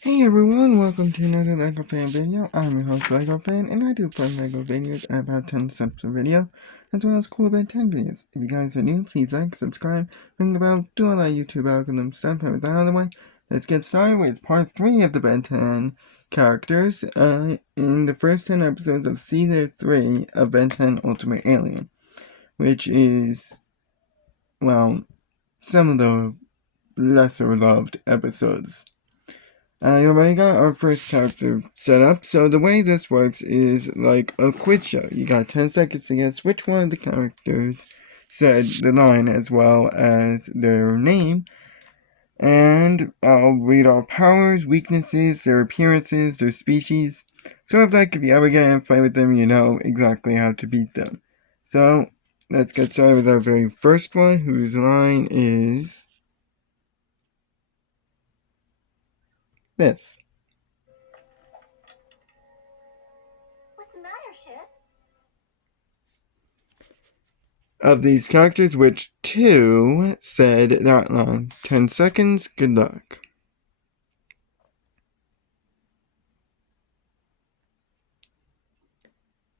Hey everyone, welcome to another LEGO fan video. I'm your host LEGO fan, and I do fun LEGO videos at about 10 steps a video, as well as cool Ben 10 videos. If you guys are new, please like, subscribe, ring the bell, do all that YouTube algorithm stuff, and with that out of the way, let's get started with part 3 of the Ben 10 characters, in the first 10 episodes of Season 3 of Ben 10 Ultimate Alien, which is, well, some of the lesser loved episodes. I already got our first character set up, so the way this works is like a quiz show. You got 10 seconds to guess which one of the characters said the line as well as their name, and I'll read all powers, weaknesses, their appearances, their species. So if you ever get in a fight with them, you know exactly how to beat them. So, let's get started with our very first one, whose line is this. What's the matter, Ship? Of these characters, which two said that line? 10 seconds, good luck.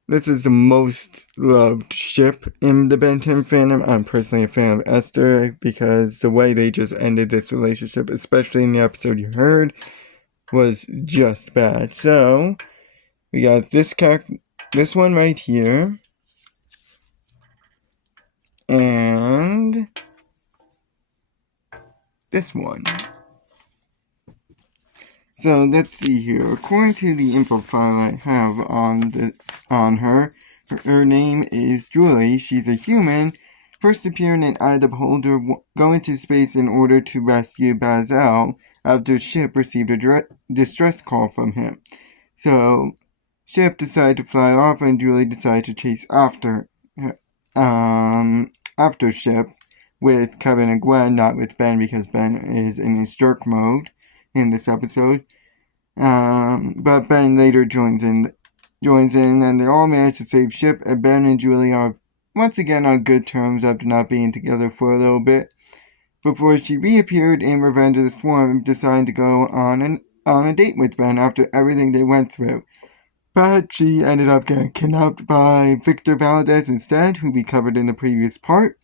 This is the most loved ship in the Ben 10 fandom. I'm personally a fan of Esther because the way they just ended this relationship, especially in the episode you heard, was just bad. So, we got this one right here. And this one. So let's see here. According to the info file I have on her name is Julie. She's a human. First appearing in Eye of the Beholder, going to space in order to rescue Bazel after ship received a distress call from him. So ship decided to fly off, and Julie decided to chase after ship with Kevin and Gwen, not with Ben because Ben is in his jerk mode in this episode. But Ben later joins in, and they all manage to save ship, and Ben and Julie are once again on good terms after not being together for a little bit, before she reappeared in Revenge of the Swarm, deciding to go on a date with Ben after everything they went through. But she ended up getting kidnapped by Victor Valdez instead, who we covered in the previous part.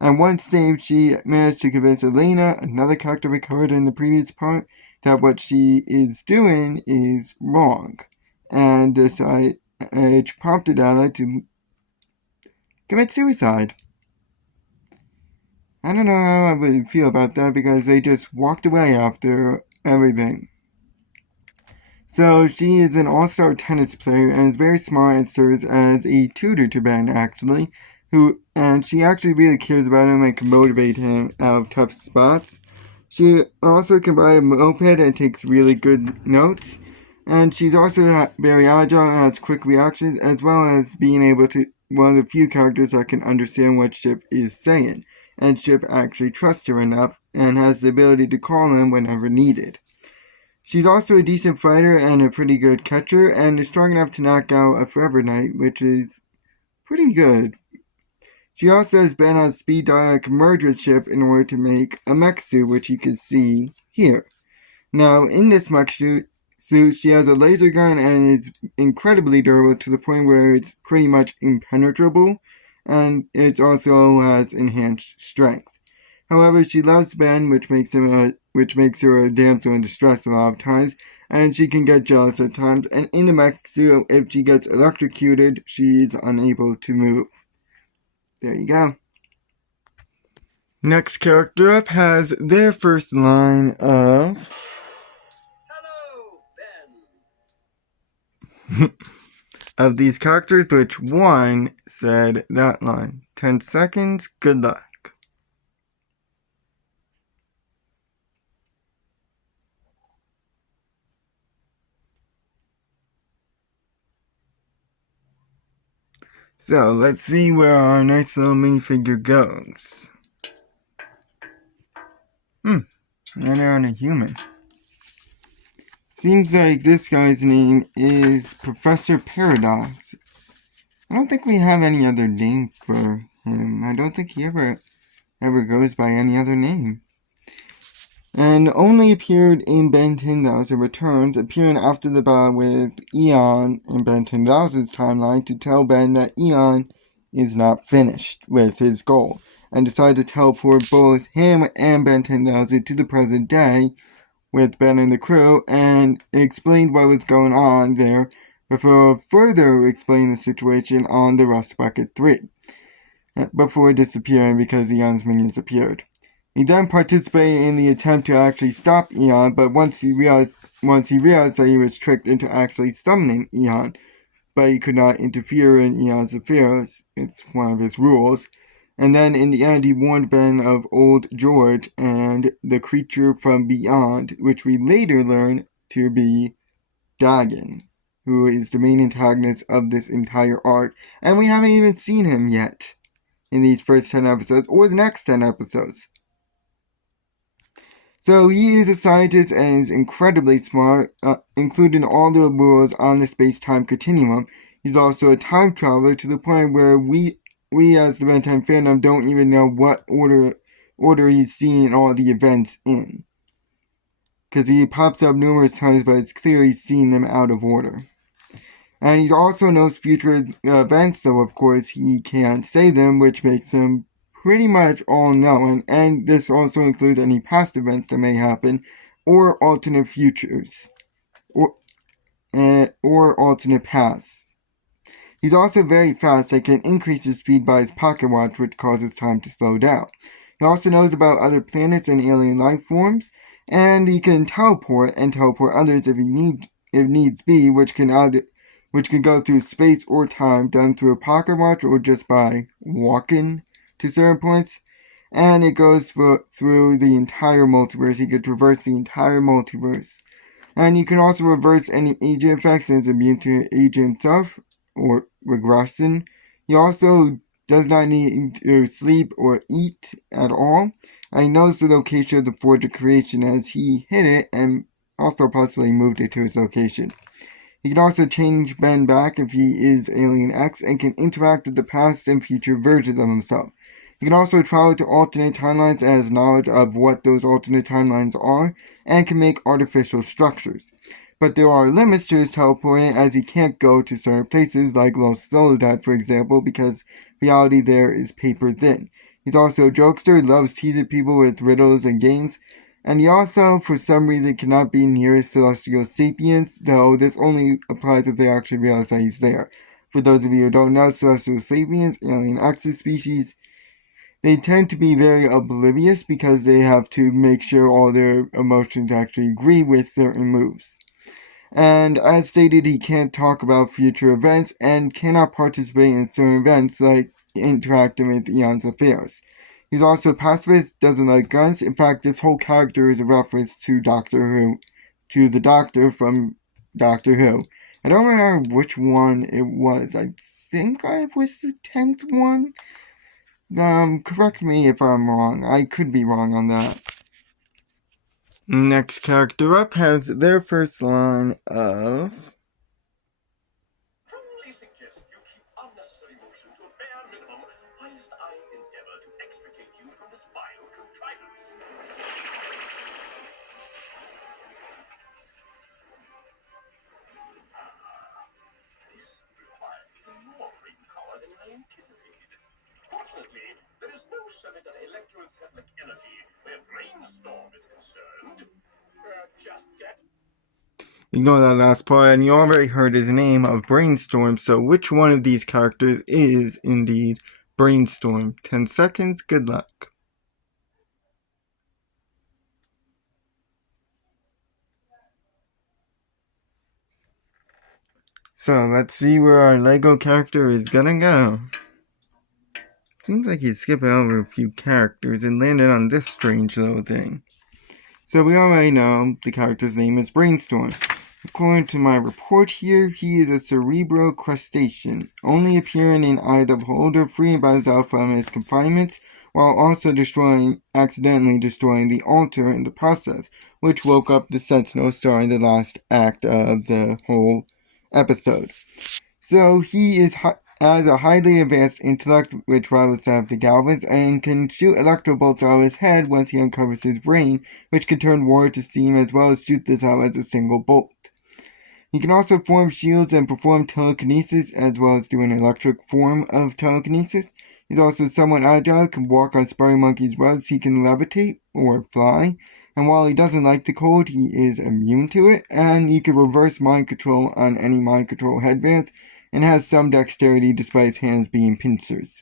And once saved, she managed to convince Elena, another character we covered in the previous part, that what she is doing is wrong. And which prompted Ella to commit suicide. I don't know how I would feel about that because they just walked away after everything. So she is an all-star tennis player and is very smart and serves as a tutor to Ben, actually. And she actually really cares about him and can motivate him out of tough spots. She also can ride a moped and takes really good notes. And she's also very agile and has quick reactions, as well as being able to one of the few characters that can understand what Ship is saying. And Ship actually trusts her enough and has the ability to call him whenever needed. She's also a decent fighter and a pretty good catcher, and is strong enough to knock out a Forever Knight, which is pretty good. She also has been on speed dial and can merge with Ship in order to make a mech suit, which you can see here. Now, in this mech suit, she has a laser gun and is incredibly durable to the point where it's pretty much impenetrable, and it also has enhanced strength. However, she loves Ben, which makes her a damsel in distress a lot of times, and she can get jealous at times. And in the mech suit, if she gets electrocuted, she's unable to move. There you go. Next character up has their first line of Hello, Ben. of these characters, which one said that line? 10 seconds, good luck. So, let's see where our nice little minifigure goes. And they're on a human. Seems like this guy's name is Professor Paradox. I don't think we have any other name for him. I don't think he ever goes by any other name. and only appeared in Ben 10,000 Returns, appearing after the battle with Eon in Ben 10,000's timeline to tell Ben that Eon is not finished with his goal, and decided to teleport both him and Ben 10,000 to the present day with Ben and the crew, and explained what was going on there before further explaining the situation on the Rust Bucket 3, before disappearing because Eon's minions appeared. He then participated in the attempt to actually stop Eon, but once he realized that he was tricked into actually summoning Eon, but he could not interfere in Eon's affairs. It's one of his rules. And then in the end, he warned Ben of Old George and the creature from beyond, which we later learn to be Dagon, who is the main antagonist of this entire arc, and we haven't even seen him yet in these first 10 episodes or the next 10 episodes. So he is a scientist and is incredibly smart, including all the rules on the space-time continuum. He's also a time traveler to the point where we as the Ben 10 fandom don't even know what order he's seeing all the events in. Because he pops up numerous times, but it's clear he's seeing them out of order. And he also knows future events, so of course he can't say them, which makes him pretty much all-knowing, and this also includes any past events that may happen, or alternate futures, or alternate pasts. He's also very fast and can increase his speed by his pocket watch, which causes time to slow down. He also knows about other planets and alien life forms, and he can teleport others if needs be, which can go through space or time, done through a pocket watch or just by walking to certain points, and it goes through the entire multiverse. He could traverse the entire multiverse. And you can also reverse any agent effects and is immune to agent himself, or regression. He also does not need to sleep or eat at all. And he knows the location of the Forge of Creation as he hit it and also possibly moved it to his location. He can also change Ben back if he is Alien X and can interact with the past and future versions of himself. He can also travel to alternate timelines and has knowledge of what those alternate timelines are and can make artificial structures. But there are limits to his teleporting, as he can't go to certain places like Los Soledad, for example, because reality there is paper thin. He's also a jokester, loves teasing people with riddles and games, and he also, for some reason, cannot be near celestial sapiens, though this only applies if they actually realize that he's there. For those of you who don't know, celestial sapiens, Alien X's species, they tend to be very oblivious because they have to make sure all their emotions actually agree with certain moves. And as stated, he can't talk about future events and cannot participate in certain events like interacting with Eon's affairs. He's also a pacifist, doesn't like guns. In fact, this whole character is a reference to the Doctor from Doctor Who. I don't remember which one it was. I think I was the 10th one. Correct me if I'm wrong. I could be wrong on that. Next character up has their first line of... Strongly suggest you keep unnecessary motion to a bare minimum whilst I endeavor to extricate you from this vile contrivance. This required more brain power than I anticipated. Fortunately, there is no solitary electroencephalic energy where Brainstorm is concerned. Just get Ignore that last part, and you already heard his name of Brainstorm, so which one of these characters is indeed Brainstorm? 10 seconds, good luck. So, let's see where our Lego character is gonna go. Seems like he's skipping over a few characters and landed on this strange little thing. So we already know the character's name is Brainstorm. According to my report here, he is a cerebral crustacean, only appearing in Eye of the Beholder, freeing by himself from his confinements, while also accidentally destroying the altar in the process, which woke up the Sentinel starring the last act of the whole episode. So he has a highly advanced intellect which rivals that of the Galvans, and can shoot electro bolts out of his head once he uncovers his brain, which can turn water to steam as well as shoot this out as a single bolt. He can also form shields and perform telekinesis as well as do an electric form of telekinesis. He's also somewhat agile, can walk on Spider Monkey's webs, he can levitate or fly, and while he doesn't like the cold, he is immune to it, and he can reverse mind control on any mind control headbands, and has some dexterity despite his hands being pincers.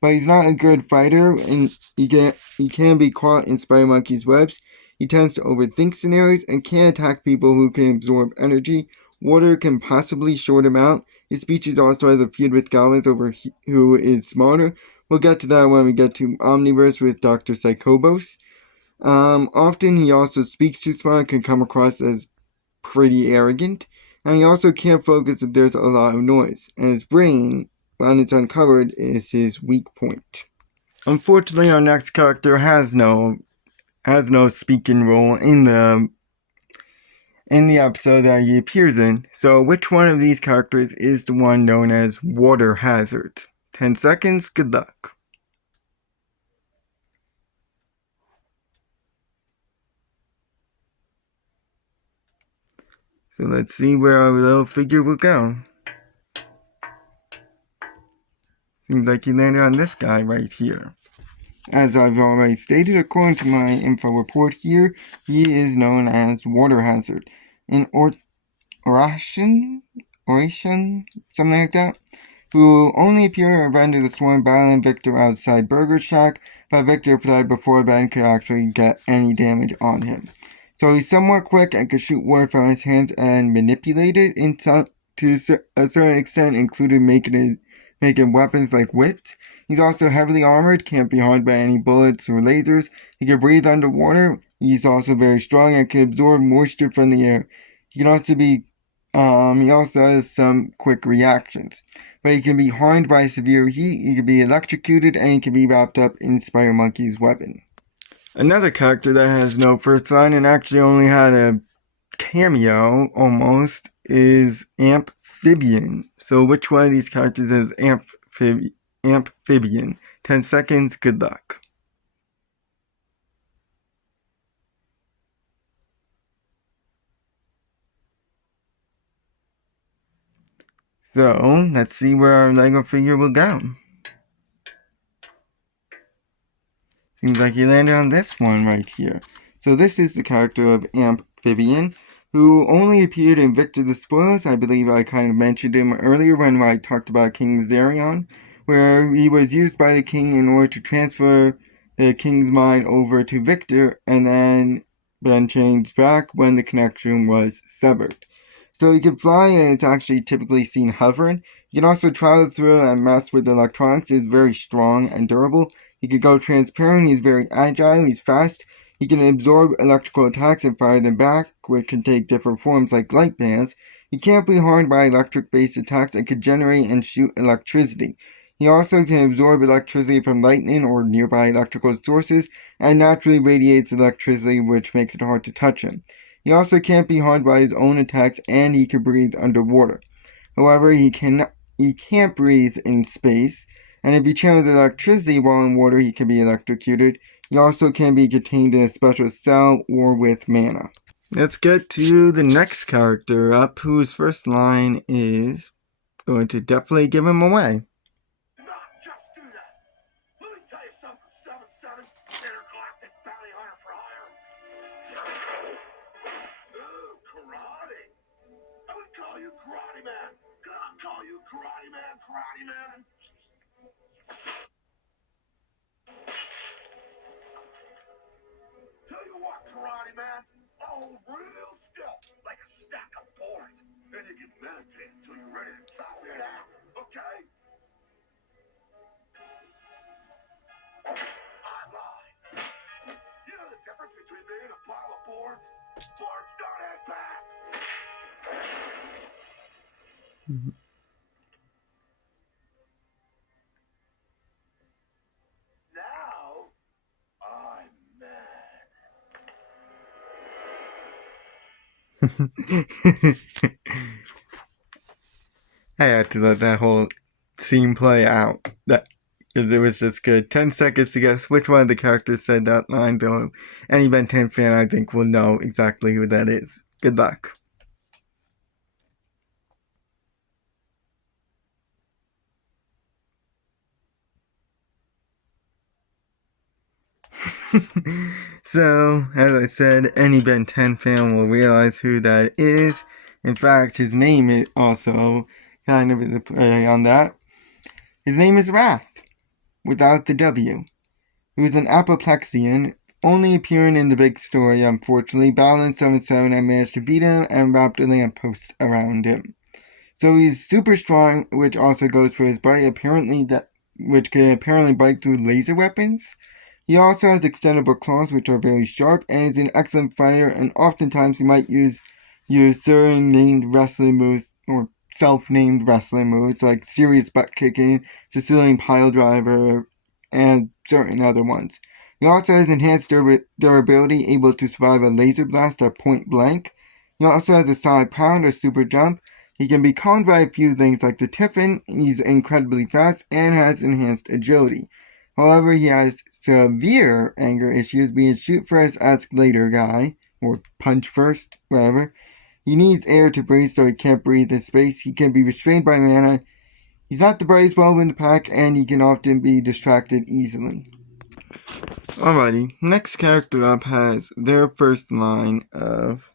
But he's not a good fighter, and he can be caught in Spider Monkey's webs. He tends to overthink scenarios and can attack people who can absorb energy. Water can possibly short him out. His species also has a feud with goblins over who is smarter. We'll get to that when we get to Omniverse with Dr. Psychobos. Often he also speaks too smart and can come across as pretty arrogant. And he also can't focus if there's a lot of noise. And his brain, when it's uncovered, is his weak point. Unfortunately, our next character has no speaking role in the episode that he appears in. So which one of these characters is the one known as Water Hazard? 10 seconds, good luck. So let's see where our little figure will go. Seems like he landed on this guy right here. As I've already stated, according to my info report here, he is known as Water Hazard. An oration, something like that, who only appeared at Revenge of the Swarm battling Victor outside Burger Shack, but Victor fled before Ben could actually get any damage on him. So he's somewhat quick and can shoot water from his hands and manipulate it to a certain extent, including making weapons like whips. He's also heavily armored, can't be harmed by any bullets or lasers. He can breathe underwater. He's also very strong and can absorb moisture from the air. He can also he also has some quick reactions. But he can be harmed by severe heat, he can be electrocuted, and he can be wrapped up in Spider Monkey's weapon. Another character that has no first line and actually only had a cameo, almost, is AmpFibian. So which one of these characters is AmpFibian? 10 seconds, good luck. So, let's see where our Lego figure will go. Seems like he landed on this one right here. So this is the character of AmpFibian, who only appeared in Victor the Spoils. I believe I kind of mentioned him earlier when I talked about King Zarion, where he was used by the king in order to transfer the king's mind over to Victor, and then changed back when the connection was severed. So he can fly, and it's actually typically seen hovering. He can also travel through and mess with electronics. He's very strong and durable. He can go transparent. He's very agile. He's fast. He can absorb electrical attacks and fire them back, which can take different forms like light bands. He can't be harmed by electric-based attacks and can generate and shoot electricity. He also can absorb electricity from lightning or nearby electrical sources and naturally radiates electricity, which makes it hard to touch him. He also can't be harmed by his own attacks, and he can breathe underwater. However, he can't breathe in space, and if he channels electricity while in water, he can be electrocuted. He also can be contained in a special cell or with mana. Let's get to the next character up, whose first line is going to definitely give him away. Not just do that. Let me tell you something, 7-7, intergalactic bounty hunter for hire. Ooh, karate. I would call you Karate Man. Can I call you Karate Man, Karate Man? Tell you what, Karate Man, I'll hold real still, like a stack of boards. And you can meditate until you're ready to chop it out, okay? I lied. You know the difference between me and a pile of boards? Boards don't hit back. Now, I'm mad. I had to let that whole scene play out. Because it was just good. 10 seconds to guess which one of the characters said that line, though. Any Ben 10 fan, I think, will know exactly who that is. Good luck. So, as I said, any Ben 10 fan will realize who that is. In fact, his name is also kind of is a play on that. His name is Rath, without the W. He was an apoplexian, only appearing in the big story, unfortunately. Battling 7-7, I managed to beat him and wrapped a lamppost around him. So he's super strong, which also goes for his bite, which can apparently bite through laser weapons. He also has extendable claws, which are very sharp, and is an excellent fighter, and oftentimes he might use certain named wrestling moves, or self-named wrestling moves, like serious butt kicking, Sicilian pile driver, and certain other ones. He also has enhanced durability, able to survive a laser blast at point blank. He also has a side pound or super jump. He can be calmed by a few things like the Tiffin. He's incredibly fast and has enhanced agility. However, he has severe anger issues, being a shoot first, ask later guy, or punch first, whatever. He needs air to breathe, so he can't breathe in space. He can be restrained by mana. He's not the brightest bulb in the pack, and he can often be distracted easily. Alrighty, next character up has their first line of...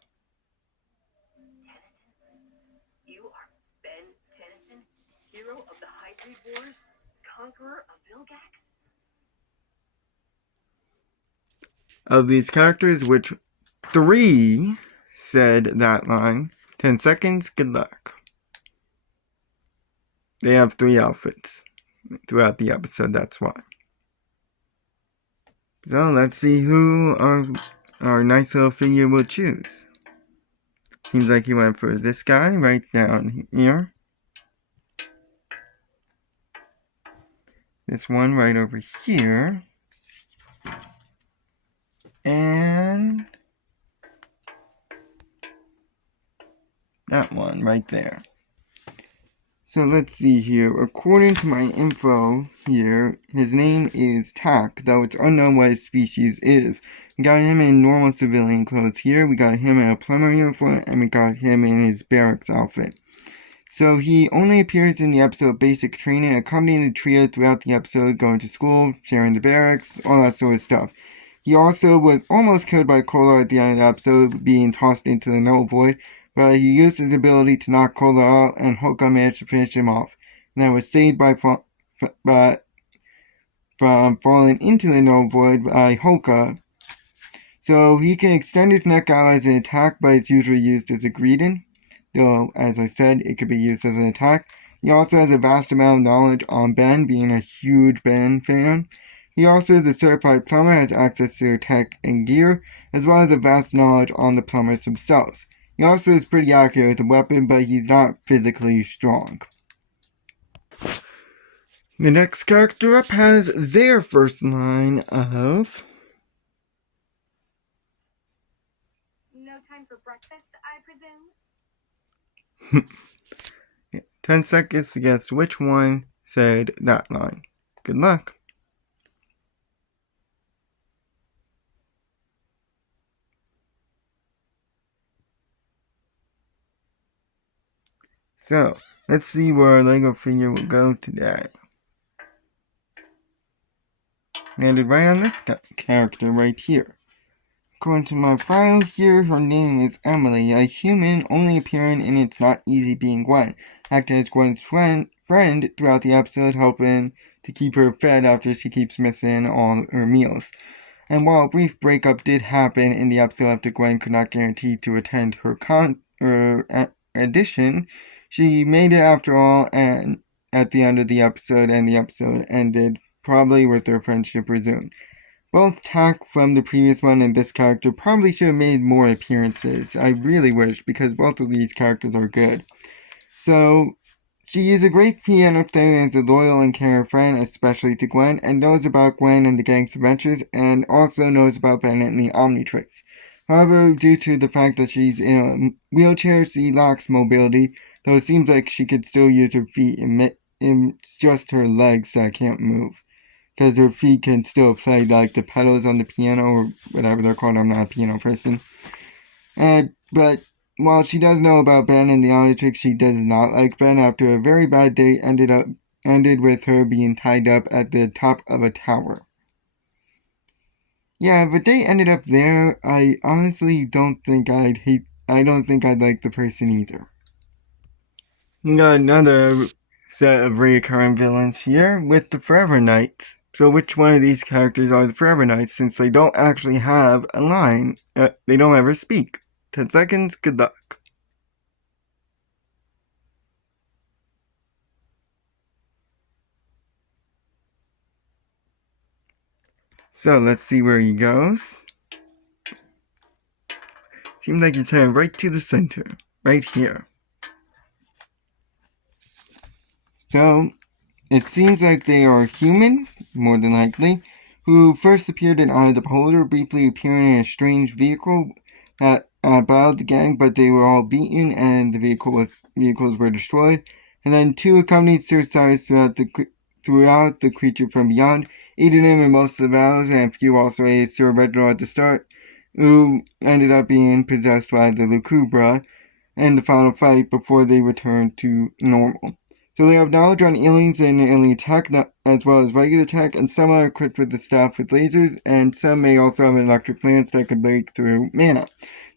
You are Ben Tennyson, hero of the Hybrid Wars, conqueror of Vilgax? Of these characters, which 3 said that line. 10 seconds, good luck. They have 3 outfits throughout the episode, that's why. So let's see who our nice little figure will choose. Seems like he went for this guy right down here. This one right over here. And that one right there. So let's see here. According to my info here, his name is Tack, though it's unknown what his species is. We got him in normal civilian clothes here. We got him in a plumber uniform, and we got him in his barracks outfit. So he only appears in the episode Basic Training, accompanying the trio throughout the episode, going to school, sharing the barracks, all that sort of stuff. He also was almost killed by Kohler at the end of the episode, being tossed into the Null Void, but he used his ability to knock Kohler out, and Hulka managed to finish him off. And that was saved from falling into the Null Void by Hulka. So he can extend his neck out as an attack, but it's usually used as a greeting. Though, as I said, it could be used as an attack. He also has a vast amount of knowledge on Ben, being a huge Ben fan. He also is a certified plumber, has access to their tech and gear, as well as a vast knowledge on the plumbers themselves. He also is pretty accurate with the weapon, but he's not physically strong. The next character up has their first line of... No time for breakfast, I presume? 10 seconds to guess which one said that line. Good luck. So, let's see where our Lego figure will go today. Landed right on this character right here. According to my file here, her name is Emily, a human only appearing in It's Not Easy Being Gwen. Acting as Gwen's friend throughout the episode, helping to keep her fed after she keeps missing all her meals. And while a brief breakup did happen in the episode after Gwen could not guarantee to attend her audition, she made it after all, and at the end of the episode, and the episode ended probably with their friendship resumed. Both Tack from the previous one and this character probably should have made more appearances. I really wish, because both of these characters are good. So, she is a great piano player and is a loyal and caring friend, especially to Gwen, and knows about Gwen and the gang's adventures, and also knows about Ben and the Omnitrix. However, due to the fact that she's in a wheelchair, she lacks mobility, though it seems like she could still use her feet it's just her legs that can't move. Because her feet can still play like the pedals on the piano or whatever they're called. I'm not a piano person. But while she does know about Ben and the Omnitrix, she does not like Ben after a very bad day ended with her being tied up at the top of a tower. Yeah, if a day ended up there, I honestly don't think I'd like the person either. We got another set of recurring villains here with the Forever Knights. So which one of these characters are the Forever Knights, since they don't actually have a line? They don't ever speak. 10 seconds, good luck. So let's see where he goes. Seems like he's heading right to the center, right here. So it seems like they are human, more than likely, who first appeared in Eye of the Beholder, briefly appearing in a strange vehicle that battled the gang, but they were all beaten and the vehicles were destroyed. And then 2 accompanied suicides throughout the creature from beyond, aided him in most of the battles, and a few also aided Sir Reginald at the start, who ended up being possessed by the Lucubra in the final fight before they returned to normal. So they have knowledge on aliens and alien tech, as well as regular tech, and some are equipped with the staff with lasers, and some may also have an electric lance that can break through mana.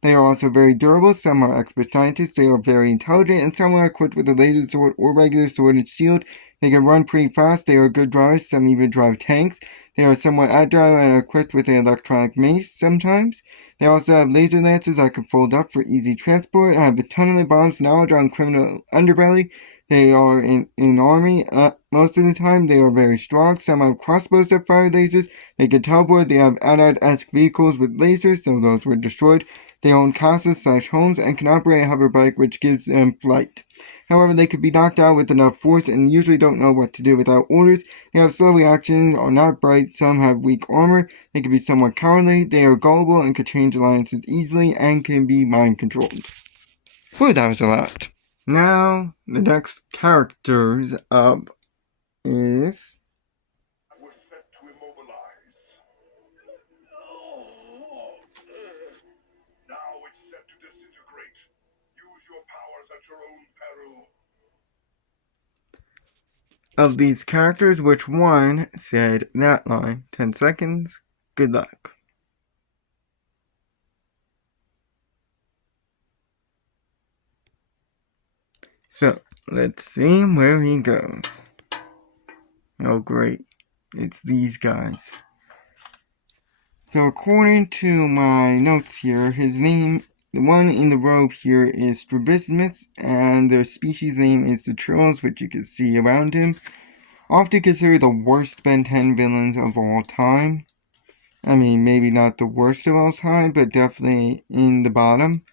They are also very durable, some are expert scientists, they are very intelligent, and some are equipped with a laser sword or regular sword and shield. They can run pretty fast, they are good drivers, some even drive tanks. They are somewhat agile and are equipped with an electronic mace sometimes. They also have laser lances that can fold up for easy transport, have a ton of bombs, knowledge on criminal underbelly. They are in army most of the time. They are very strong. Some have crossbows that fire lasers. They can teleport. They have Adad-esque vehicles with lasers, so those were destroyed. They own castles/homes and can operate a hover bike, which gives them flight. However, they can be knocked out with enough force and usually don't know what to do without orders. They have slow reactions, are not bright, some have weak armor. They can be somewhat cowardly. They are gullible and can change alliances easily and can be mind controlled. Whew, that was a lot. Now, the next characters up is... Was set to immobilize. Now it's set to disintegrate. Use your powers at your own peril. Of these characters, which one said that line? 10 seconds. Good luck. So, let's see where he goes. Oh, great. It's these guys. So, according to my notes here, his name, the one in the robe here, is Strabismus, and their species name is the Churls, which you can see around him. Often considered the worst Ben 10 villains of all time. I mean, maybe not the worst of all time, but definitely in the bottom.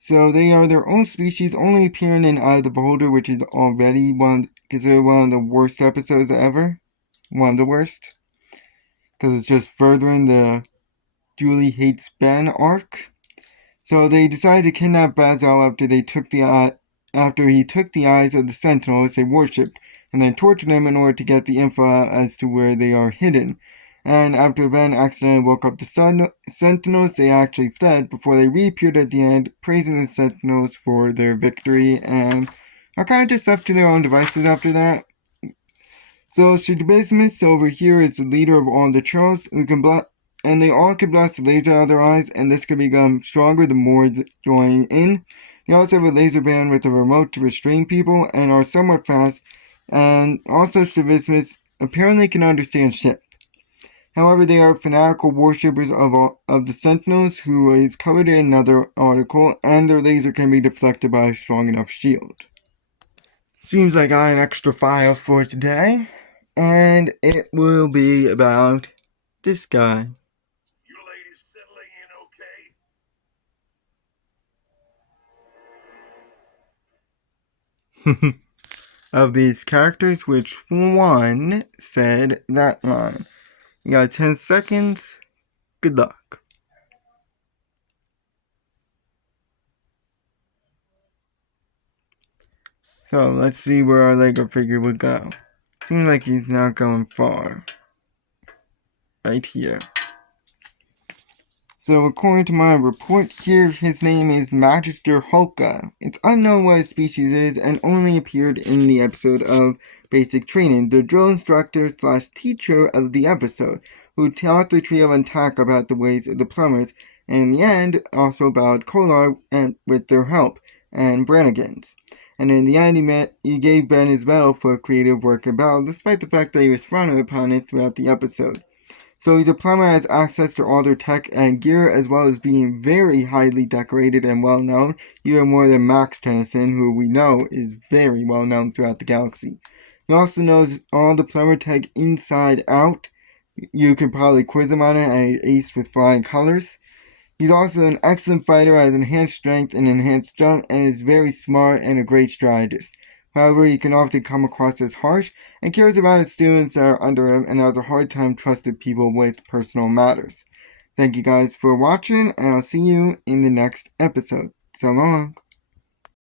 So they are their own species, only appearing in Eye of the Beholder, which is already considered one of the worst episodes ever. One of the worst. Because it's just furthering the Julie hates Ben arc. So they decided to kidnap Basil after he took the eyes of the Sentinels they worshipped, and then tortured them in order to get the info out as to where they are hidden. And after Ben accidentally woke up the Sentinels, they actually fled before they reappeared at the end, praising the Sentinels for their victory, and are kind of just left to their own devices after that. So Strabismus over here is the leader of all the Churls, who can and they all can blast the laser out of their eyes, and this can become stronger the more join in. They also have a laser band with a remote to restrain people, and are somewhat fast, and also Strabismus apparently can understand shift. However, they are fanatical worshippers of the Sentinels, who is covered in another article, and their laser can be deflected by a strong enough shield. Seems like I have an extra file for today, and it will be about this guy. You ladies settling in okay? Of these characters, which one said that line? You got 10 seconds. Good luck. So let's see where our Lego figure would go. Seems like he's not going far. Right here. So according to my report here, his name is Magister Hulka. It's unknown what his species is and only appeared in the episode of Basic Training, the drill instructor / teacher of the episode, who taught the trio and Tack about the ways of the plumbers, and in the end, also about Kolar and with their help, and Brannigan's. And in the end, he gave Ben his medal for creative work in battle, despite the fact that he was frowned upon it throughout the episode. So he's a plumber, has access to all their tech and gear, as well as being very highly decorated and well known, even more than Max Tennyson, who we know is very well known throughout the galaxy. He also knows all the plumber tech inside out. You could probably quiz him on it, and he's ace with flying colors. He's also an excellent fighter, has enhanced strength and enhanced jump, and is very smart and a great strategist. However, he can often come across as harsh and cares about his students that are under him and has a hard time trusting people with personal matters. Thank you guys for watching, and I'll see you in the next episode. So long.